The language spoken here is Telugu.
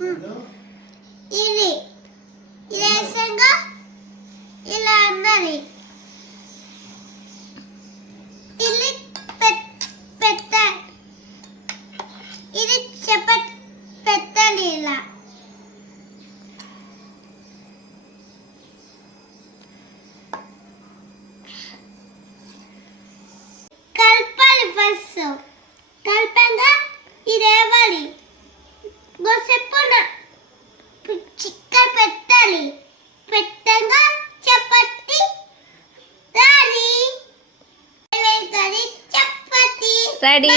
ఇది ఇదేసంగా ఇలా అన్నది ఇది పెట్ట ఇది పెట్టాలి ఇలా కలపాలి ఫస్ట్ కలిపంగా ఇది వేయాలి గోసెప్పున చికెన్ పెట్టాలి పెట్టంగా చపాతి రెడీ చపాతి రెడీ